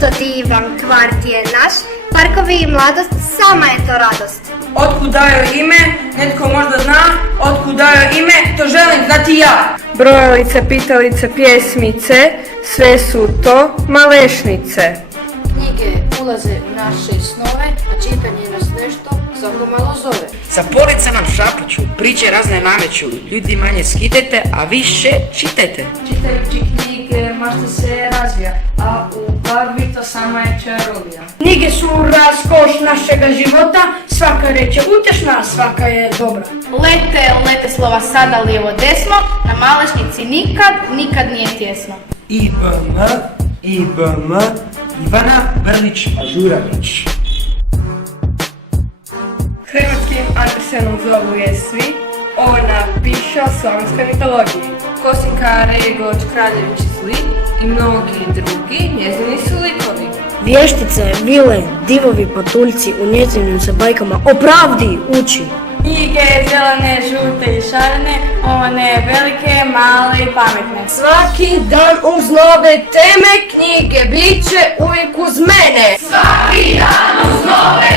to divan kvart je naš, parkovi i mladost, sama je to radost. Otkud daju ime, netko možda zna, otkud daju ime, to želim znati ja. Brojalice, pitalice, pjesmice, sve su to malešnice. Knjige ulaze u naše snove, a čitanje nas nešto svako malo zove. Sa polica nam šapuću, priče razne nameću, ljudi manje skidajte, a više čitajte. Čitajući knjige mašta se razvija, a u glavi to sama je čarolija. Knjige su raskoš našega života, svaka reč je utešna, svaka je dobra. Lete slova sada lijevo desno, na malešnici nikad nije tjesno. IBM, Ivana Brlić Mažuranić. Hrvatskim Andersenom zovu je svi, ona piše o slovenskoj mitologiji. Kosinka, Regoč, Kraljević zli i mnogi drugi njezini su likovi. Vještice, vile, divovi, patuljci u njezinim se bajkama o pravdi uči. Knjige zelene, žute i šarene, one velike, male i pametne. Svaki dan uz nove teme knjige bit će uvijek uz mene. Svaki dan uz nove